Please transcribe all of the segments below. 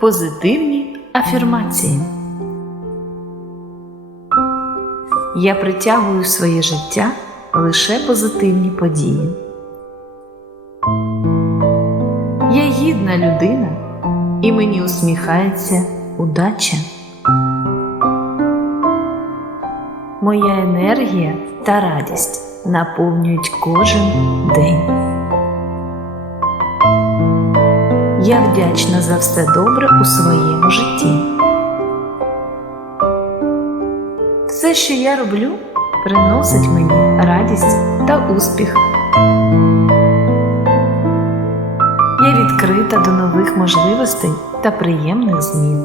Позитивні афірмації. Я притягую в своє життя лише позитивні події. Я гідна людина, і мені усміхається удача. Моя енергія та радість наповнюють кожен день. Я вдячна за все добре у своєму житті. Все, що я роблю, приносить мені радість та успіх. Я відкрита до нових можливостей та приємних змін.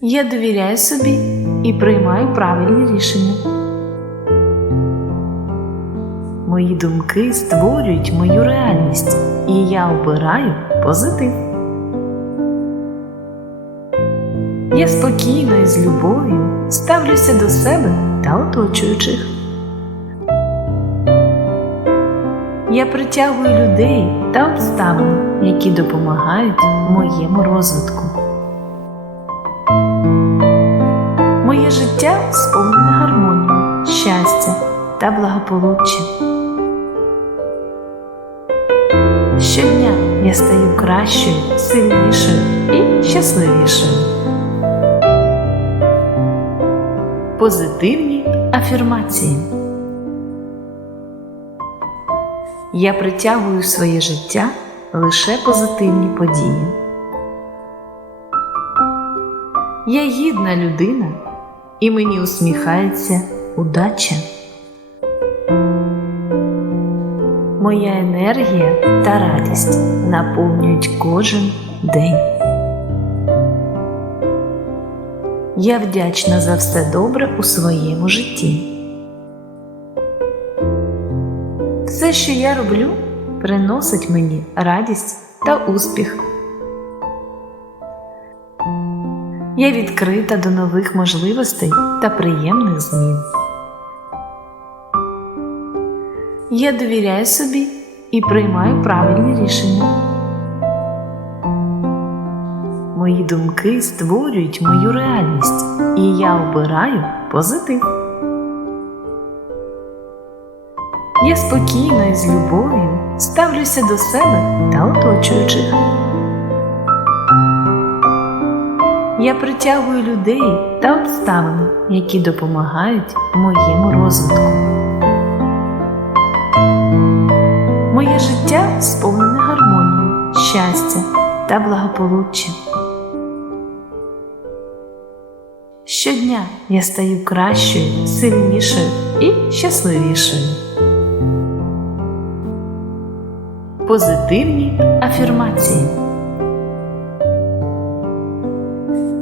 Я довіряю собі і приймаю правильні рішення. Мої думки створюють мою реальність, і я обираю позитив. Я спокійно і з любов'ю ставлюся до себе та оточуючих. Я притягую людей та обставини, які допомагають моєму розвитку. Моє життя сповнене гармонією, щастя та благополуччя. Я стаю кращою, сильнішою і щасливішою. Позитивні афірмації. Я притягую в своє життя лише позитивні події. Я гідна людина, і мені усміхається удача. Моя енергія та радість наповнюють кожен день. Я вдячна за все добре у своєму житті. Все, що я роблю, приносить мені радість та успіх. Я відкрита до нових можливостей та приємних змін. Я довіряю собі і приймаю правильні рішення. Мої думки створюють мою реальність, і я обираю позитив. Я спокійно і з любов'ю ставлюся до себе та оточуючих. Я притягую людей та обставини, які допомагають моєму розвитку. Життя сповнене гармонією, щастя та благополуччя. Щодня я стаю кращою, сильнішою і щасливішою. Позитивні афірмації.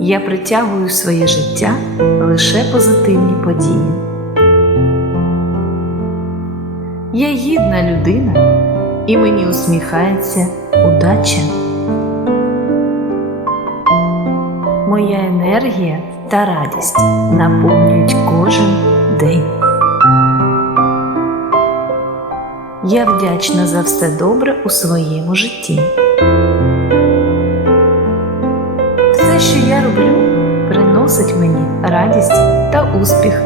Я притягую в своє життя лише позитивні події. Я гідна людина, і мені усміхається удача. Моя енергія та радість наповнюють кожен день. Я вдячна за все добре у своєму житті. Все, що я роблю, приносить мені радість та успіх.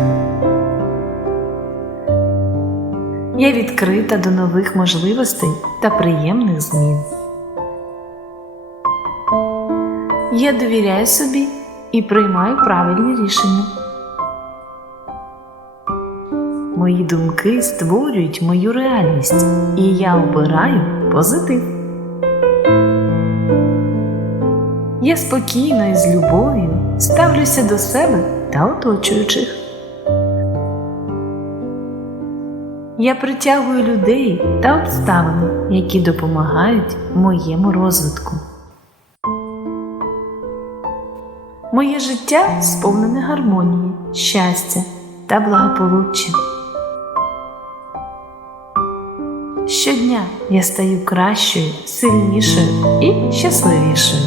Я відкрита до нових можливостей та приємних змін. Я довіряю собі і приймаю правильні рішення. Мої думки створюють мою реальність, і я обираю позитив. Я спокійно і з любов'ю ставлюся до себе та оточуючих. Я притягую людей та обставини, які допомагають моєму розвитку. Моє життя сповнене гармонією, щастя та благополуччя. Щодня я стаю кращою, сильнішою і щасливішою.